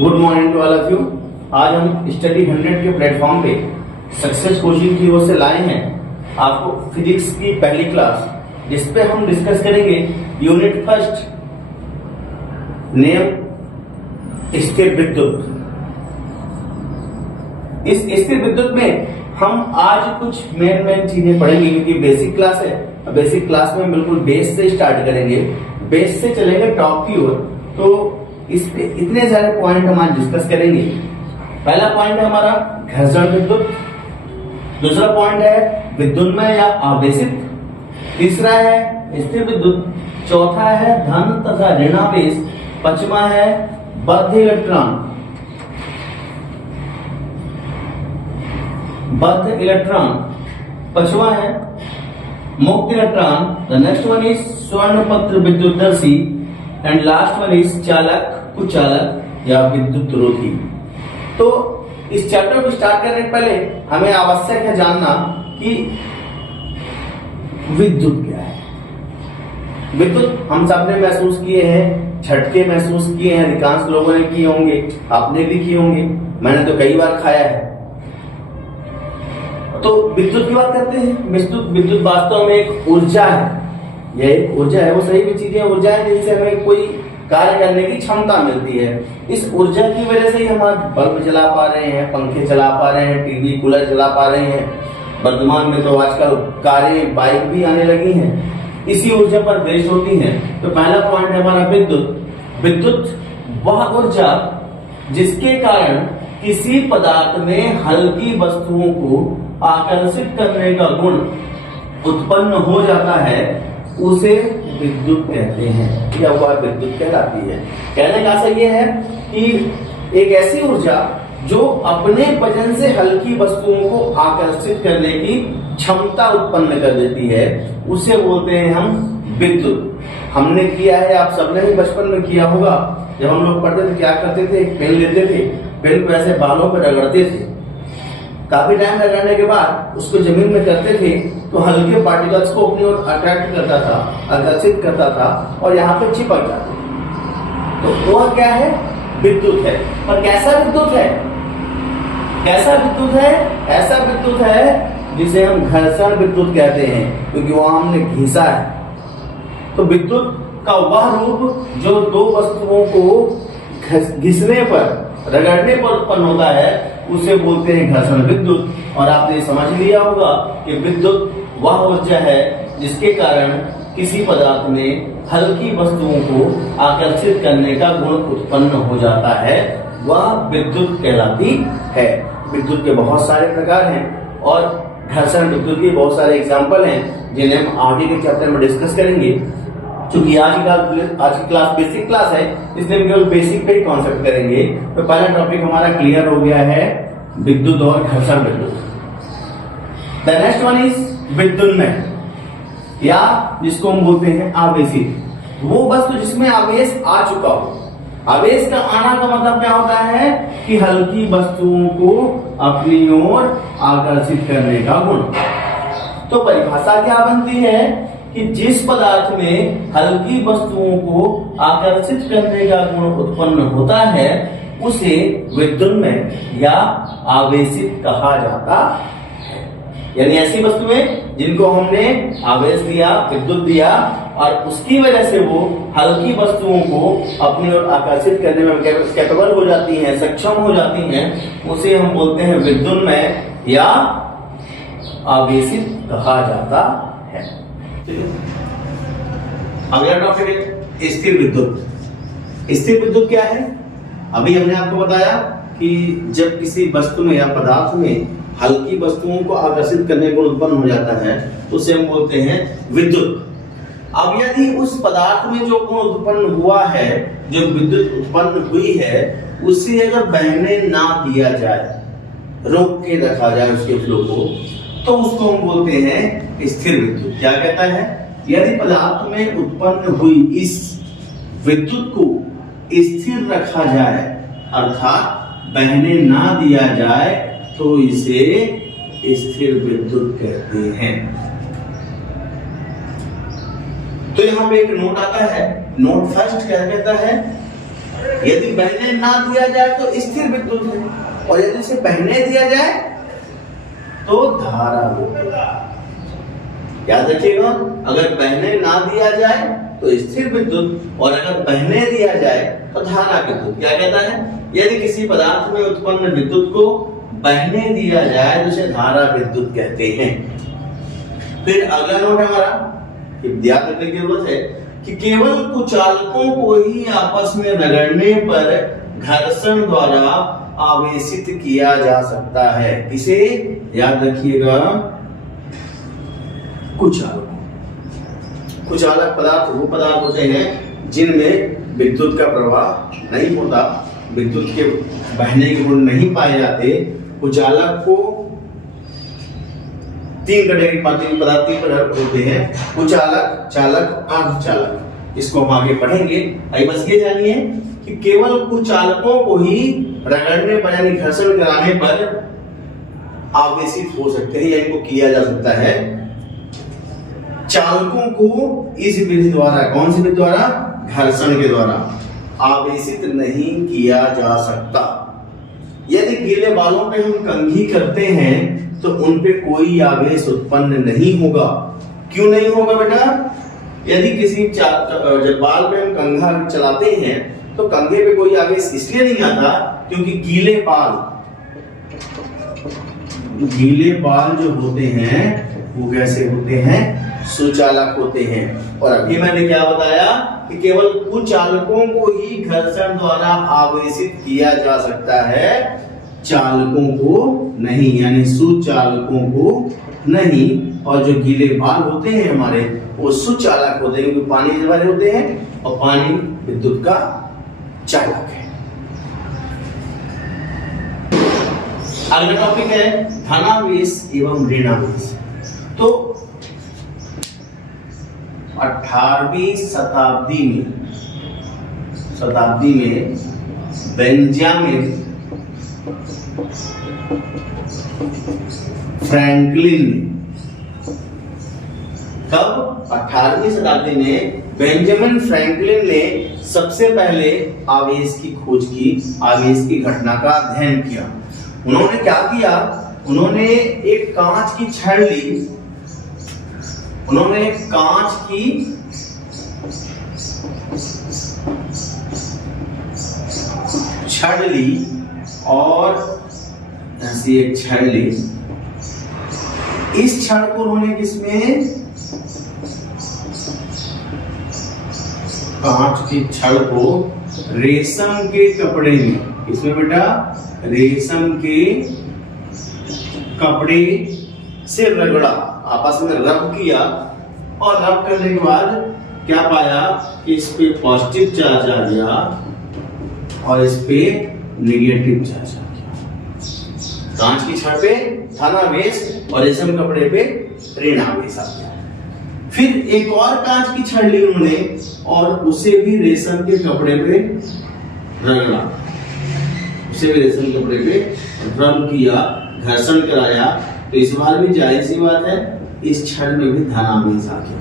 Good morning to all of you. आज हम study 100 के प्लेटफॉर्म पे सक्सेस कोचिंग की ओर से लाए हैं आपको फिजिक्स की पहली क्लास, जिसपे हम डिस्कस करेंगे यूनिट फर्स्ट, नेम स्थिर विद्युत। इस स्थिर विद्युत में हम आज कुछ मेन चीजें पढ़ेंगे, क्योंकि बेसिक क्लास है। बेसिक क्लास में बिल्कुल बेस से स्टार्ट करेंगे, बेस से चलेंगे टॉप की ओर। तो इस पे इतने सारे पॉइंट हम आज डिस्कस करेंगे। पहला पॉइंट है हमारा घर्षण विद्युत, दूसरा पॉइंट है विद्युन्मय या आवेशित, तीसरा है स्थिर विद्युत, चौथा है धन तथा ऋणावेश, पांचवा है बद्ध इलेक्ट्रॉन। पांचवा है मुक्त electron. The next one is स्वर्णपत्र विद्युतदर्शी एंड लास्ट वन इज चालक, कुचालक या विद्युत रोधी। तो इस चैप्टर को स्टार्ट करने से पहले हमें आवश्यक है जानना कि विद्युत क्या है। विद्युत हम सबने महसूस किए हैं, झटके महसूस किए हैं, अधिकांश लोगों ने किए होंगे, आपने भी किए होंगे, मैंने तो कई बार खाया है। तो विद्युत की बात करते हैं। विद्युत वास्तव में एक ऊर्जा है, यह एक ऊर्जा है, वो सही भी चीजें ऊर्जा है जिससे हमें कोई कार्य करने की क्षमता मिलती है। इस ऊर्जा की वजह से ही हम आज बल्ब जला पा रहे हैं, पंखे चला पा रहे हैं, टीवी कूलर चला पा रहे हैं। वर्तमान में तो आजकल कारें, बाइक भी आने लगी हैं, इसी ऊर्जा पर बेस्ड होती हैं। तो पहला पॉइंट है हमारा विद्युत। विद्युत वह ऊर्जा जिसके कारण किसी पदार्थ में हल्की वस्तुओं को आकर्षित करने का गुण उत्पन्न हो जाता है, उसे विद्युत कहते हैं या वह विद्युत कहलाती है। कहने का आशय यह है कि एक ऐसी ऊर्जा जो अपने वजन से हल्की वस्तुओं को आकर्षित करने की क्षमता उत्पन्न कर देती है, उसे बोलते हैं हम विद्युत। हमने किया है, आप सबने भी बचपन में किया होगा। जब हम लोग पढ़ते थे क्या करते थे, पेन लेते थे, पेन को ऐसे बालों पर रगड़ते थे, काफी टाइम रगड़ने के बाद उसको जमीन में करते थे तो हल्के पार्टिकल्स को अपनी ओर अट्रैक्ट करता था, आकर्षित करता था और यहाँ पे चिपक जाते। तो वह क्या है, विद्युत है। पर कैसा विद्युत है? कैसा विद्युत है? ऐसा विद्युत है जिसे हम घर्षण विद्युत कहते हैं, क्योंकि वह हमने घिसा है। तो विद्युत का वह रूप जो दो वस्तुओं को घिसने पर, रगड़ने पर उत्पन्न होता है, उसे बोलते हैं घर्षण विद्युत। और आपने समझ लिया होगा कि विद्युत वह ऊर्जा है जिसके कारण किसी पदार्थ में हल्की वस्तुओं को आकर्षित करने का गुण उत्पन्न हो जाता है, वह विद्युत कहलाती है। विद्युत के बहुत सारे प्रकार हैं और घर्षण विद्युत के बहुत सारे एग्जाम्पल हैं, जिन्हें हम आगे के चैप्टर में डिस्कस करेंगे। क्योंकि आज की क्लास बेसिक क्लास है, इसलिए हम केवल बेसिक पे ही कॉन्सेप्ट करेंगे। तो पहला टॉपिक हमारा क्लियर हो गया है, विद्युत और घर्षण विद्युत। द नेक्स्ट वन इज विद्युन्मय, या जिसको हम बोलते हैं आवेशित। वो वस्तु जिसमें आवेश आ चुका हो। आवेश का आना का मतलब क्या होता है कि हल्की वस्तुओं को अपनी ओर आकर्षित करने का गुण। तो परिभाषा क्या बनती है कि जिस पदार्थ में हल्की वस्तुओं को आकर्षित करने का गुण उत्पन्न होता है, उसे विद्युन्मय या आवेशित कहा जाता है। यानी ऐसी वस्तुएं जिनको हमने आवेश दिया, विद्युत दिया, और उसकी वजह से वो हल्की वस्तुओं को अपनी ओर आकर्षित करने में कैपेबल हो जाती हैं, सक्षम हो जाती हैं, उसे हम बोलते हैं विद्युन्मय या आवेशित कहा जाता है। अगला टॉपिक है स्थिर विद्युत। स्थिर विद्युत क्या है? अभी हमने आपको बताया कि जब किसी वस्तु में या पदार्थ में हल्की वस्तुओं को आकर्षित करने को उत्पन्न हो जाता है, तो उसे हम बोलते हैं विद्युत। अब यदि उस पदार्थ में जो गुण उत्पन्न हुआ है, जो विद्युत उत्पन्न हुई है, उसे अगर बहने ना दिया जाए, रोक के रखा जाए उसके फ्लो को, तो उसको हम बोलते हैं स्थिर विद्युत। क्या कहता है? यदि पदार्थ में उत्पन्न हुई इस विद्युत को स्थिर रखा जाए, अर्थात बहने ना दिया जाए, तो इसे स्थिर विद्युत कहते हैं। तो यहां पे एक नोट आता है। नोट फर्स्ट क्या कहता है? यदि बहने ना दिया जाए तो स्थिर विद्युत है, और यदि इसे बहने दिया जाए तो धारा विद्युत। याद रखिएगा, अगर बहने ना दिया जाए तो स्थिर विद्युत, और अगर बहने दिया जाए तो धारा विद्युत। क्या कहता है? यदि किसी पदार्थ में उत्पन्न विद्युत को बहने दिया जाए तो उसे धारा विद्युत कहते हैं। फिर अगला नोट है हमारा, ध्यान रखने की जरूरत है कि केवल कुचालकों को ही आपस में रगड़ने पर घर्षण द्वारा आवेशित किया जा सकता है। किसे? याद रखिएगा, कुचालक। कुचालक पदार्थ वो पदार्थ होते हैं जिनमें विद्युत का प्रवाह नहीं होता, विद्युत के बहने के गुण नहीं पाए जाते। कुचालक को तीन कैटेगरी पदार्थ होते हैं, कुचालक, चालक, अर्धचालक। इसको हम आगे पढ़ेंगे। अभी बस ये जानिए कि केवल कुचालकों को ही रगड़ने पर यानी घर्षण कराने पर आवेशित हो सकते हैं या इनको किया जा सकता है। चालकों को इस विधि द्वारा, कौन सी विधि द्वारा? घर्षण के द्वारा आवेशित नहीं किया जा सकता। यदि गीले बालों पे हम कंघी करते हैं तो उन पे कोई आवेश उत्पन्न नहीं होगा। क्यों नहीं होगा बेटा? यदि किसी जब बाल पे हम कंघा चलाते हैं तो कंघे पे कोई आवेश इसलिए नहीं आता क्योंकि गीले बाल जो होते हैं वो कैसे होते हैं? सुचालक होते हैं। और अभी मैंने क्या बताया कि केवल कुचालकों को ही घर्षण द्वारा आवेशित किया जा सकता है, चालकों को नहीं, यानी सुचालकों को नहीं। और जो गीले बाल होते हैं हमारे वो सुचालक होते हैं क्योंकि पानी से भरे होते हैं और पानी विद्युत का चालक है। अगला टॉपिक है धनावेश एवं ऋणावेश। तो 18वीं शताब्दी में बेंजामिन फ्रैंकलिन, कब? 18वीं शताब्दी में बेंजामिन फ्रैंकलिन ने सबसे पहले आवेश की खोज की, आवेश की घटना का अध्ययन किया। उन्होंने क्या किया? उन्होंने एक कांच की छड़ ली, उन्होंने कांच की छड़ ली और ऐसी एक छड़ ली। इस छड़ को उन्होंने किसमें? कांच की छड़ को रेशम के कपड़े में, इसमें बेटा रेशम के कपड़े से रगड़ा, आपस में रब किया, और रब करने के बाद क्या पाया कि इस पे पॉजिटिव चार्ज आ गया और इस पे नेगेटिव चार्ज आ गया। कांच की छड़ पे धनावेश और रेशम कपड़े पे ऋणावेश आ गया। फिर एक और कांच की छड़ ली उन्होंने और उसे भी रेशम के कपड़े पे रगड़ा, उसे भी रेशम कपड़े पे रब किया, घर्षण कराया। तो इस बार भी जाहिर सी बात है इस छड़ में भी धनावेश आ गया,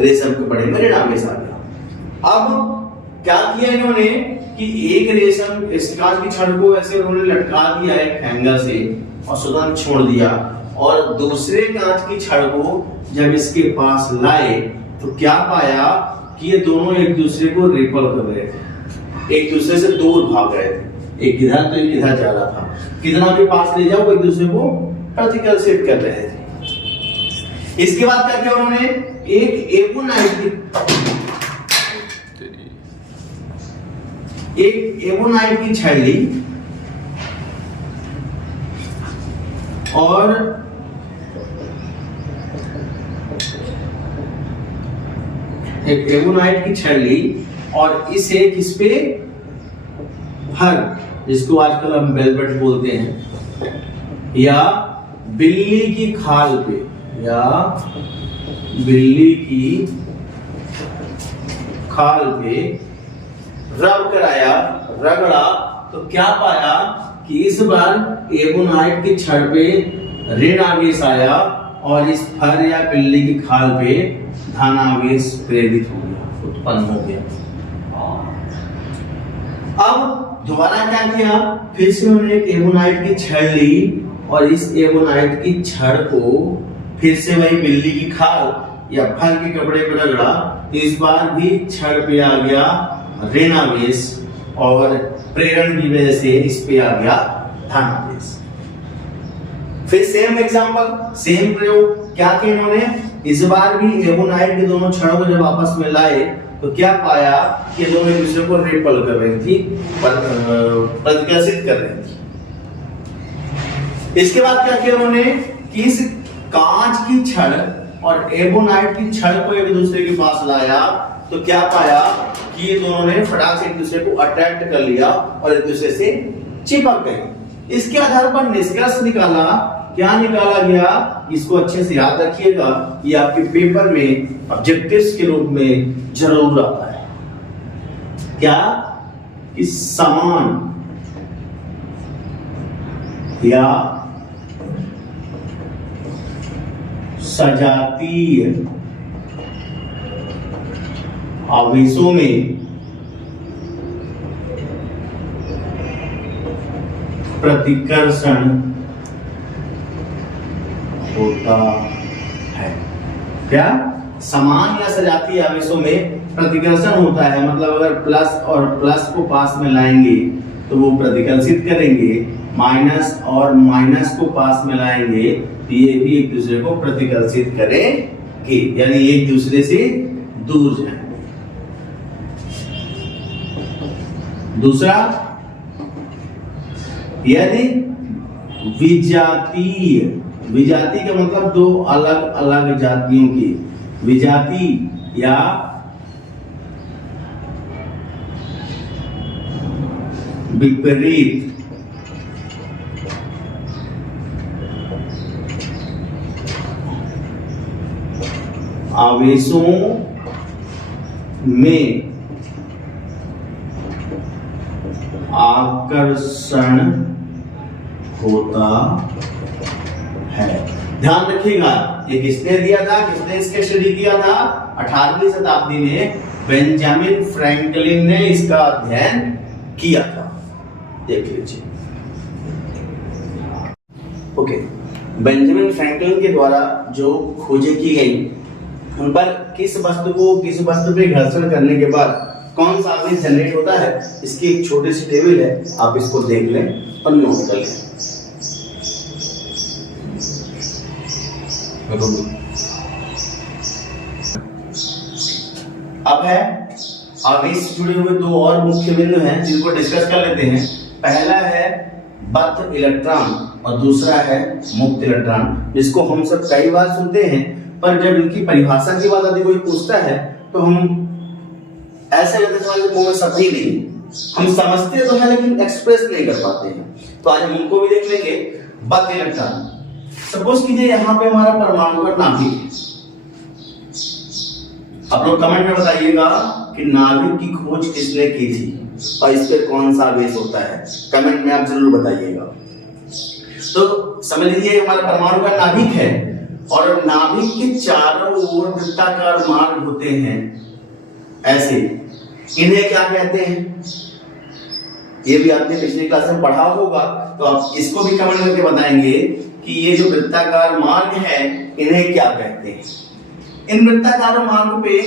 रेशम कपड़े में ऋणावेश आ गया। अब क्या किया इन्होंने कि एक रेशम इस कांच की छड़ को ऐसे उन्होंने लटका दिया एक हैंगर से और स्वतंत्र छोड़ दिया, और दूसरे कांच की छड़ को जब इसके पास लाए तो क्या पाया कि ये दोनों एक दूसरे को रिपल कर रहे थे, एक दूसरे से दूर भाग रहे थे। एक इधर तो एक इधर जा रहा था, कितना भी पास ले जाओ वो एक दूसरे को प्रतिकर्षित कर रहे थे। इसके बाद क्या किया उन्होंने? एक एवोनाइट की छड़ ली और एक एवोनाइट की छड़ ली और इसे किस पे? फर, जिसको आजकल हम वेलवेट बोलते हैं, या बिल्ली की खाल पे, या बिल्ली की खाल पे रब कराया, रगड़ा। तो क्या पाया कि इस बार एवोनाइट की छड़ पे ऋणावेश आया और इस फर या बिल्ली की खाल पे धनावेश प्रेरित हो गया, उत्पन्न हो गया। अब दोबारा क्या किया, फिर से उन्होंने एक एबोनाइट की छड़ ली और इस एबोनाइट की छड़ को फिर से वही बिल्ली की खाल या फल के कपड़े पर रगड़ा। इस बार भी छड़ पे आ गया रेनावेश और प्रेरण की वजह से इस पे आ गया धनावेश। फिर सेम एग्जांपल, सेम प्रयोग क्या किया इन्होंने, इस बार भी एबोनाइट के दोनों छड़ों को जब आपस में लाए तो क्या पाया कि दोनों एक दूसरे को रिपल कर रही थी, प्रतिकर्षित कर रही थी। इसके बाद क्या किया उन्होंने कि इस कांच की छड़ और एबोनाइट की छड़ को एक दूसरे के पास लाया तो क्या पाया कि ये दोनों ने फटाक से एक दूसरे को अट्रैक्ट कर लिया और एक दूसरे से चिपक गए। इसके आधार पर निष्कर्ष निकाला, क्या निकाला गया, इसको अच्छे से याद रखिएगा, ये आपके पेपर में ऑब्जेक्टिव्स के रूप में जरूर आता है। क्या कि समान या सजातीय आवेशों में प्रतिकर्षण होता है। क्या समान या सजातीय आवेशों में प्रतिकर्षण होता है, मतलब अगर प्लस और प्लस को पास में लाएंगे तो वो प्रतिकर्षित करेंगे, माइनस और माइनस को पास में लाएंगे तो ये भी एक दूसरे को प्रतिकर्षित करेंगे, यानी एक दूसरे से दूर जाएंगे। दूसरा, यदि विजातीय, विजाति का मतलब दो अलग अलग जातियों की, विजाति या विपरीत आवेशों में आकर्षण होता है। ध्यान रखिएगा, ये किसने दिया था, किसने इसके स्टडी किया था, 18वीं शताब्दी में बेंजामिन फ्रैंकलिन ने इसका अध्ययन किया था। देख लीजिए। ओके, बेंजामिन फ्रैंकलिन के द्वारा जो खोजें की गई उन पर किस वस्तु पे घर्षण करने के बाद कौन सा आवेश जनरेट होता है, इसकी एक छोटी सी टेबल है, आप इसको देख लें और नोट कर लें। अब है आवेश से जुड़े हुए दो और मुख्य बिंदु हैं जिनको डिस्कस कर लेते हैं। पहला है बद्ध इलेक्ट्रॉन और दूसरा है मुक्त इलेक्ट्रॉन, जिसको हम सब कई बार सुनते हैं, पर जब इनकी परिभाषा की बात आती कोई पूछता है तो हम ऐसे मुंह में सब ही नहीं, हम समझते तो है लेकिन एक्सप्रेस नहीं कर पाते हैं। तो आज हम उनको भी देख लेंगे। बद्ध इलेक्ट्रॉन, सपोज कीजिए यहाँ पे हमारा परमाणु का नाभिक है। आप लोग कमेंट में बताइएगा कि नाभिक की खोज किसने की थी और इस पे कौन सा आवेश होता है, कमेंट में आप जरूर बताइएगा। तो समझ लीजिए हमारा परमाणु का नाभिक है और नाभिक के चारों ओर वृत्ताकार मार्ग होते हैं ऐसे, इन्हें क्या कहते हैं, ये भी आपने पिछली क्लास में पढ़ा होगा, तो आप इसको भी कमेंट करके बताएंगे कि ये जो वृत्ताकार मार्ग है इन्हें क्या कहते हैं। इन वृत्ताकार मार्ग पे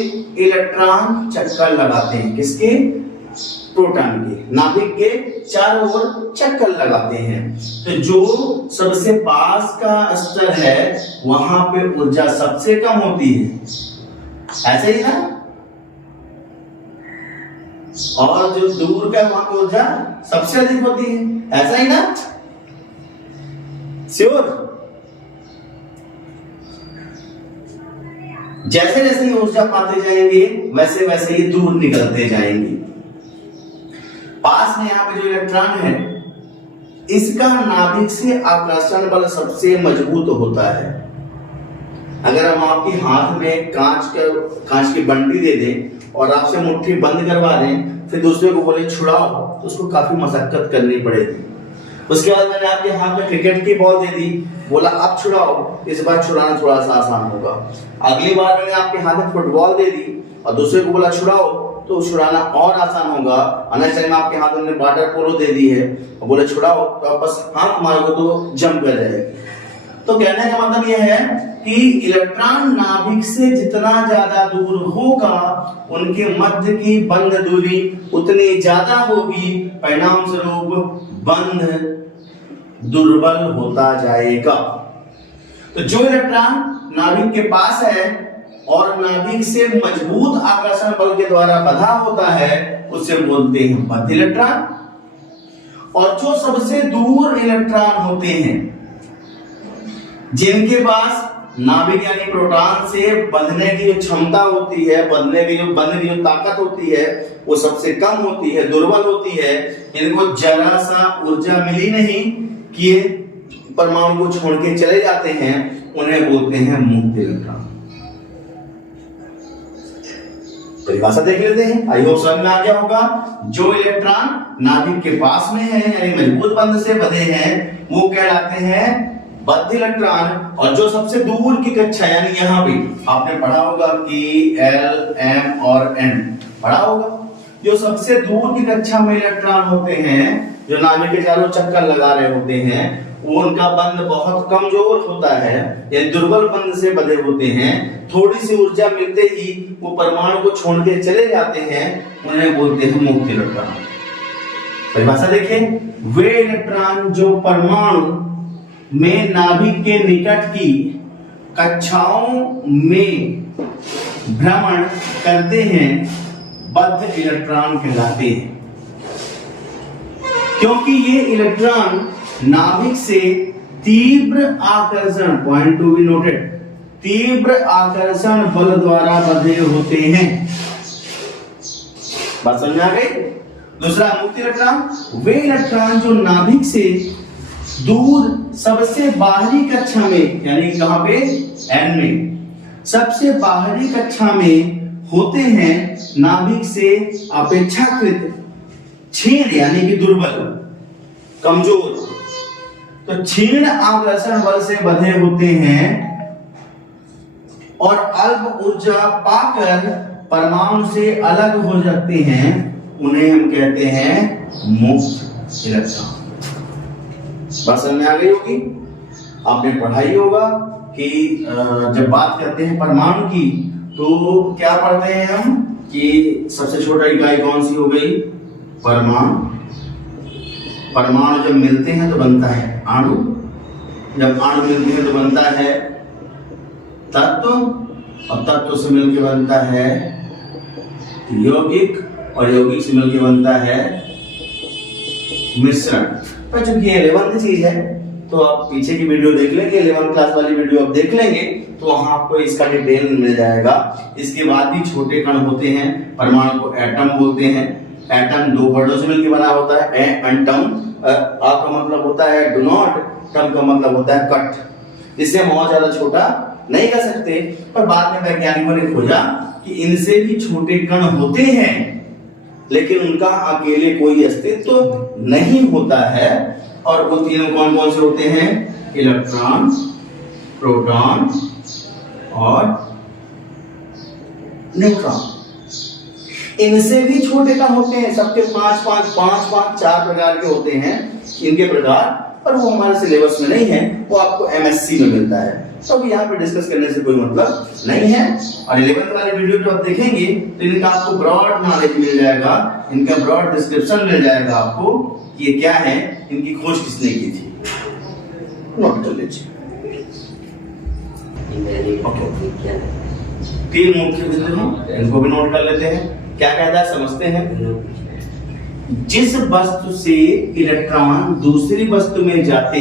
इलेक्ट्रॉन चक्कर लगाते हैं, किसके, प्रोटॉन के, नाभिक के चारों ओर चक्कर लगाते हैं। तो जो सबसे पास का स्तर है वहां पे ऊर्जा सबसे कम होती है, ऐसे ही ना, और जो दूर का वहां पर ऊर्जा सबसे अधिक होती है, ऐसा ही ना, श्योर। जैसे जैसे ये ऊर्जा पाते जाएंगे वैसे वैसे ये दूर निकलते जाएंगे। पास में यहाँ पे जो इलेक्ट्रॉन है इसका नाभिक से आकर्षण बल सबसे मजबूत होता है। अगर हम आपके हाथ में कांच की बंडी दे दें और आपसे मुट्ठी बंद करवा दें, फिर दूसरे को बोले छुड़ाओ, तो उसको काफी मशक्कत करनी पड़ेगी। उसके बाद मैंने आपके हाथ में क्रिकेट की बॉल दे दी, बोला अब छुड़ाओ, इस बार छुड़ाना थोड़ा सा आसान होगा। अगली बार मैंने आपके हाथ में फुटबॉल दे दी और दूसरे को बोला छुड़ाओ, तो छुड़ाना और आसान होगा। अनेक टाइम आपके हाथ में वाटर पोलो दे दी है और बोले छुड़ाओ, तो आप बस हाथ मारोगे तो जंप कर जाएगी। तो कहने का मतलब यह है कि इलेक्ट्रॉन नाभिक से जितना ज्यादा दूर होगा उनके मध्य की बंध दूरी उतनी ज्यादा होगी, परिणाम स्वरूप बंध दुर्बल होता जाएगा। तो जो इलेक्ट्रॉन नाभिक के पास है और नाभिक से मजबूत आकर्षण बल के द्वारा बंधा होता है उसे बोलते हैं बद्ध इलेक्ट्रॉन। और जो सबसे दूर इलेक्ट्रॉन होते हैं जिनके पास नाभिक यानी प्रोटॉन से बंधने की जो क्षमता होती है, बंधने की जो ताकत होती है वो सबसे कम होती है, दुर्बल होती है, इनको जरा सा ऊर्जा मिली नहीं कि ये परमाणु को छोड़ के चले जाते हैं, उन्हें बोलते हैं मुक्त इलेक्ट्रॉन। परिभाषा देख लेते हैं, आई होप समझ में आ गया होगा। जो इलेक्ट्रॉन नाभिक के पास में है यानी मजबूत बंध से बंधे हैं वो कहलाते हैं बद्ध इलेक्ट्रॉन। और जो सबसे दूर की कक्षा यानी यहाँ पे आपने पढ़ा होगा कि L, M और N पढ़ा होगा, जो सबसे दूर की कक्षा में इलेक्ट्रॉन होते हैं जो नाभिक के चारों चक्कर लगा रहे होते हैं वो उनका बंध बहुत कमजोर होता है, ये दुर्बल बंध से बंधे होते हैं। थोड़ी सी ऊर्जा मिलते ही वो परमाणु को छोड़ के चले जाते हैं, उन्हें बोलते हैं मुक्त इलेक्ट्रॉन। परिभाषा देखें, वे इलेक्ट्रॉन जो परमाणु में नाभिक के निकट की कक्षाओं में भ्रमण करते हैं बद्ध इलेक्ट्रॉन कहलाते हैं, क्योंकि ये इलेक्ट्रॉन नाभिक से तीव्र आकर्षण, पॉइंट टू बी नोटेड, तीव्र आकर्षण बल द्वारा बंधे होते हैं। बात समझ में आ गई। दूसरा मुक्त इलेक्ट्रॉन, वे इलेक्ट्रॉन जो नाभिक से दूर सबसे बाहरी कक्षा में यानी कहां पे N में सबसे बाहरी कक्षा में होते हैं, नाभिक से अपेक्षाकृत क्षीण यानी कि दुर्बल, कमजोर, तो क्षीण आकर्षण बल से बंधे होते हैं और अल्प ऊर्जा पाकर परमाणु से अलग हो जाते हैं, उन्हें हम कहते हैं मुक्त इलेक्ट्रॉन। बात समझ में आ गई होगी। आपने पढ़ाई होगा कि जब बात करते हैं परमाणु की तो क्या पढ़ते हैं हम कि सबसे छोटा इकाई कौन सी हो गई, परमाणु। परमाणु जब मिलते हैं तो बनता है अणु, जब अणु मिलते हैं तो बनता है तत्व, और तत्व से मिलकर बनता है यौगिक, और यौगिक से मिलकर बनता है मिश्रण। तो चूंकि ये 11th चीज है तो आप पीछे की वीडियो देख लेंगे, 11th क्लास वाली वीडियो आप देख लेंगे तो वहां आपको इसका डिटेल मिल जाएगा। इसके बाद भी छोटे कण होते हैं, परमाणु को एटम बोलते हैं। एटम दो वर्डों से मिलकर बना होता है, एटम आपका मतलब होता है डू नॉट, टम का मतलब होता है कट। इसे हम बहुत ज्यादा छोटा नहीं कर सकते, पर बाद में वैज्ञानिकों ने खोजा कि इनसे भी छोटे कण होते हैं लेकिन उनका अकेले कोई अस्तित्व नहीं होता है। और वो तीनों कौन कौन से होते हैं, इलेक्ट्रॉन, प्रोटॉन और न्यूट्रॉन। इनसे भी छोटे कण होते हैं, सबके 5 4 प्रकार के होते हैं इनके प्रकार, पर वो हमारे सिलेबस में नहीं है, वो आपको MSc में मिलता है, तो अभी यहाँ पे डिस्कस करने से कोई मतलब नहीं है। और 11th वाले वीडियो जो आप देखेंगे तो इनका आपको ब्रॉड नॉलेज मिल जाएगा, इनका ब्रॉड डिस्क्रिप्शन मिल जाएगा आपको कि ये क्या है, इनकी खोज किसने की थी, नोट कर लीजिए। तीन मुख्य बिंदु हैं, इनको भी नोट कर लेते हैं। क्या कहता है समझते हैं। जिस वस्तु से इलेक्ट्रॉन दूसरी वस्तु में जाते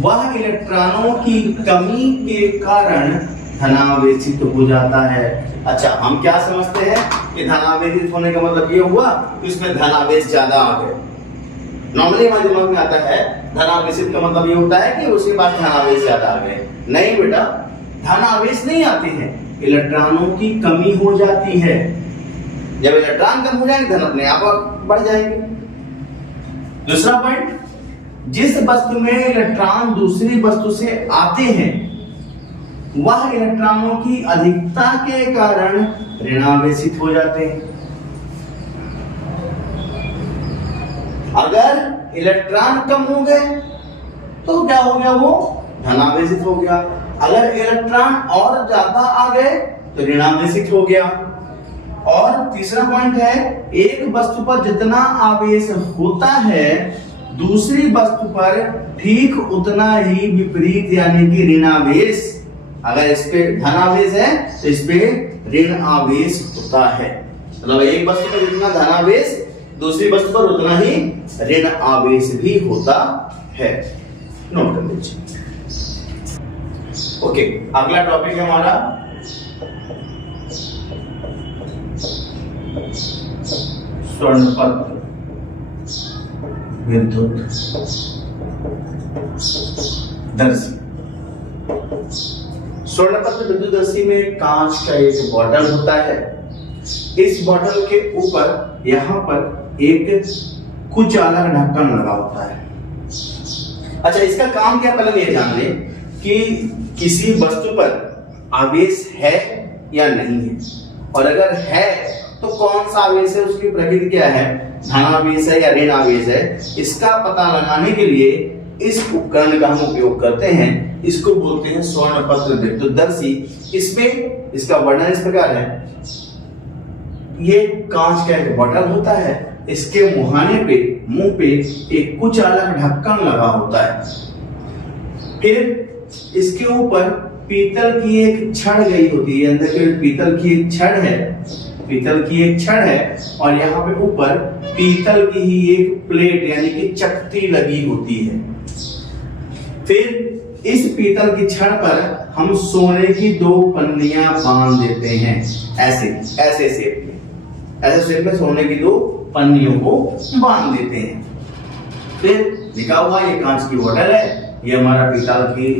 वह इलेक्ट्रॉनों की कमी के कारण धनावेशित हो जाता है। अच्छा, हम क्या समझते हैं कि धनावेशित होने का मतलब ये हुआ कि इसमें धनावेश ज्यादा आ गए। नॉर्मली हमारे दिमाग में आता है धनावेशित का मतलब ये होता है कि उसके बाद धनावेश ज्यादा आ गए। नहीं बेटा, धनावेश नहीं आते हैं, इलेक्ट्रॉनों की कमी हो जाती है। जब इलेक्ट्रॉन कम हो जाएंगे धन अपने आप बढ़ जाएंगे। दूसरा जिस वस्तु में इलेक्ट्रॉन दूसरी वस्तु से आते हैं वह इलेक्ट्रॉनों की अधिकता के कारण ऋणावेशित हो जाते हैं। अगर इलेक्ट्रॉन कम हो गए तो क्या हो गया, वो धनावेशित हो गया। अगर इलेक्ट्रॉन और ज्यादा आ गए तो ऋणावेशित हो गया। और तीसरा पॉइंट है, एक वस्तु पर जितना आवेश होता है दूसरी वस्तु पर ठीक उतना ही विपरीत यानी कि ऋणावेश, अगर इस पे धनावेश है तो इस पे ऋण आवेश होता है। मतलब एक वस्तु पर जितना धनावेश दूसरी वस्तु पर उतना ही ऋण आवेश भी होता है। नोट कर लीजिए। ओके, अगला टॉपिक है हमारा स्वर्णपत्र विद्युत दर्शी। स्वर्णपत्र विद्युतदर्शी में कांच का एक बॉटल होता है। इस बॉटल के ऊपर यहाँ पर एक कुचालक ढक्कन लगा होता है। अच्छा, इसका काम क्या, पहले ये जान लें कि किसी वस्तु पर आवेश है या नहीं है, और अगर है तो कौन सा आवेश है, उसकी प्रकृति क्या है, धनावेश है या ऋण आवेश है। इसका पता लगाने के लिए इस उपकरण का हम उपयोग करते हैं। इसको बोलते हैं स्वर्णपत्र विद्युतदर्शी। इसमें इसका वर्णन इस प्रकार है, ये कांच का एक बॉटल होता है, इसके मुहाने पे, मुंह पे एक कुचालक ढक्कन लगा होता है। फिर इसके ऊपर पीतल की एक छड़ गई होती है, अंदर के पीतल की एक छड़ है, पीतल की एक छड़ है, और यहाँ पे ऊपर पीतल की ही एक प्लेट यानी कि चकती लगी होती है। फिर इस पीतल की छड़ पर हम सोने की 2 पन्नियां बांध देते हैं, ऐसे शेप में सोने की 2 पन्नियों को बांध देते हैं। फिर लिखा हुआ ये कांच की बोतल है, ये हमारा पीतल की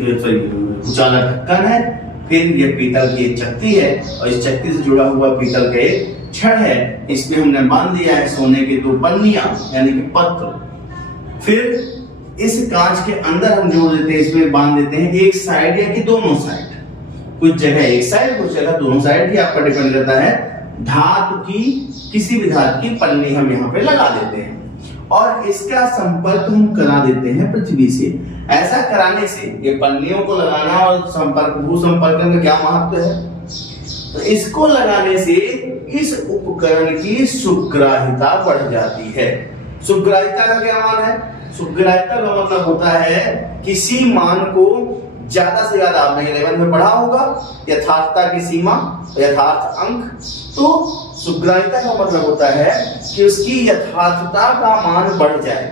कुचालक ढक्कन है, फिर ये पीतल की एक चक्की है, और इस चक्की से जुड़ा हुआ पीतल का एक छड़ है, इसमें हमने बांध दिया है सोने की 2 पन्नियां यानी कि पत्र। फिर इस कांच के अंदर हम जोड़ देते हैं, इसमें बांध देते हैं एक साइड या कि दोनों साइड, कुछ जगह एक साइड कुछ जगह दोनों साइड, ये आपका डिपेंड करता है। धातु की, किसी भी धातु की पन्नी हम यहाँ पे लगा देते हैं और इसका संपर्क हम करा देते हैं पृथ्वी से। ऐसा कराने से, ये पन्नियों को लगाना और संपर्क, भू संपर्क में क्या महत्व है, तो इसको लगाने से इस उपकरण की सुग्राहिता बढ़ जाती है। सुग्राहिता का क्या मान है, सुग्राहिता का मतलब होता है किसी मान को ज्यादा से ज्यादा, आपने 11 में पढ़ा होगा यथार्थता की सीमा, यथार्थ अंक। तो सुग्राहिता का मतलब होता है कि उसकी यथार्थता का मान बढ़ जाए।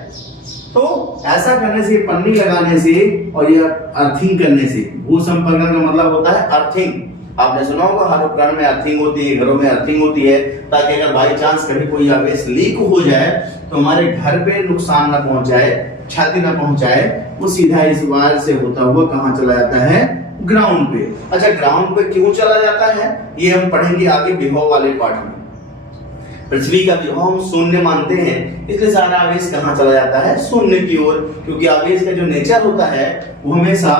तो ऐसा करने से, पन्नी लगाने से और यह अर्थिंग करने से, भू संपर्क का मतलब होता है अर्थिंग। आपने सुना होगा हर उपकरण में अर्थिंग होती है, घरों में अर्थिंग होती है, ताकि अगर बाई चांस कभी कोई आवेश लीक हो जाए तो हमारे घर पे नुकसान न पहुंचाए, क्षति न पहुंचाए, वो सीधा इस वायर से होता हुआ कहां चला जाता है, ग्राउंड पे। अच्छा, ग्राउंड पे क्यों चला जाता है ये हम पढ़ेंगे आगे विभव वाले पार्ट में। पृथ्वी का विभव हम शून्य मानते हैं, इसलिए सारा आवेश कहां चला जाता है, शून्य की ओर, क्योंकि आवेश का जो नेचर होता है वो हमेशा,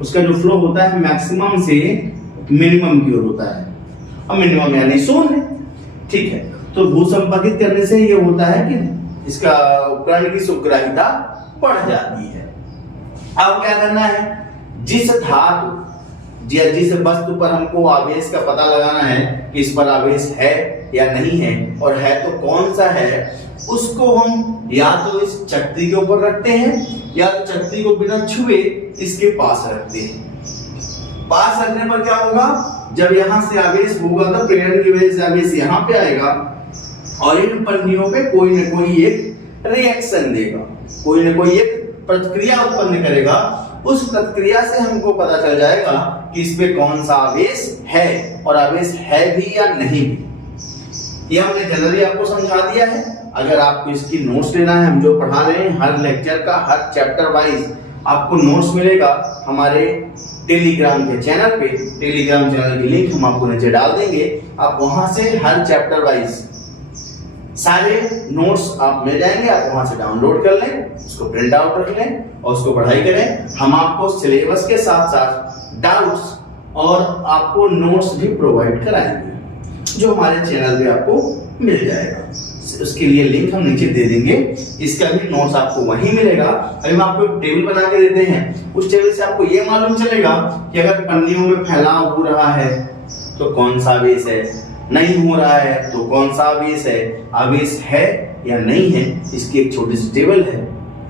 उसका जो फ्लो होता है मैक्सिमम से मिनिमम की ओर होता है, और मिनिमम यानी शून्य। ठीक है, तो भू संपर्कित करने से ये होता है कि इसका उपकरण की सुग्राहिता बढ़ जाती है। अब क्या करना है, जिस धातु या जिस वस्तु पर हमको आवेश का पता लगाना है कि इस पर आवेश है या नहीं है, और है तो कौन सा है, उसको हम या तो इस चक्ती के ऊपर रखते हैं या तो चक्ती को बिना छुए इसके पास रखते हैं। पास रखने पर क्या होगा, जब यहां से आवेश होगा तो प्रेरण की वजह से आवेश यहां पे आएगा और इन पन्नियों पे कोई न कोई एक रिएक्शन देगा, कोई न कोई एक प्रतिक्रिया उत्पन्न करेगा। उस प्रतिक्रिया से हमको पता चल जाएगा कि इस पे कौन सा आवेश है और आवेश है भी या नहीं भी। ये हमने जनरली आपको समझा दिया है। अगर आपको इसकी नोट्स लेना है, हम जो पढ़ा रहे हैं हर लेक्चर का, हर चैप्टर वाइज आपको नोट्स मिलेगा हमारे टेलीग्राम के चैनल पे। टेलीग्राम चैनल की लिंक हम आपको नीचे डाल देंगे, आप वहां से हर चैप्टर वाइज सारे नोट्स आप मिल जाएंगे, आप वहां से डाउनलोड कर लें, उसको प्रिंट आउट रख लें और उसको पढ़ाई करें। हम आपको सिलेबस के साथ साथ डाउट्स और आपको नोट्स भी प्रोवाइड कराएंगे जो हमारे चैनल पे आपको मिल जाएगा। उसके लिए लिंक हम नीचे दे देंगे, इसका भी नोट्स आपको वहीं मिलेगा। अभी हम आपको एक टेबल बना के देते हैं, उस टेबल से आपको ये मालूम चलेगा कि अगर पन्नियों में फैलाव हो रहा है तो कौन सा आवेश है, नहीं हो रहा है तो कौन सा आवेश है, आवेश है या नहीं है, इसकी एक छोटी सी टेबल है,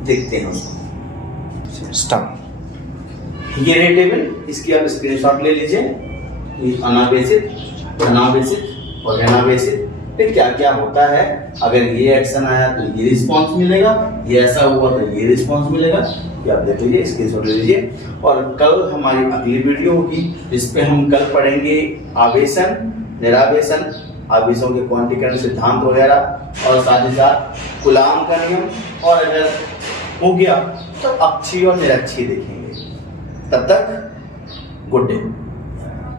देखते हैं उसको। स्टार्ट। ये रही टेबल, इसकी आप स्क्रीनशॉट ले लीजिए। ये अनावेशित, धनावेशित और ऋणावेशित फिर क्या क्या होता है। अगर ये एक्शन आया तो ये रिस्पॉन्स मिलेगा, ये ऐसा हुआ तो ये रिस्पॉन्स मिलेगा। ये आप देख लीजिए, स्क्रीनशॉट ले लीजिए। और कल हमारी अगली वीडियो होगी, इस पे हम कल पढ़ेंगे आवेशन, निरावेशन, आवेशों के क्वांटीकरण सिद्धांत वगैरह और साथ ही साथ कूलाम का नियम। और अगर हो गया तो अक्षीय और निरक्षीय देखेंगे। तब तक गुड डे।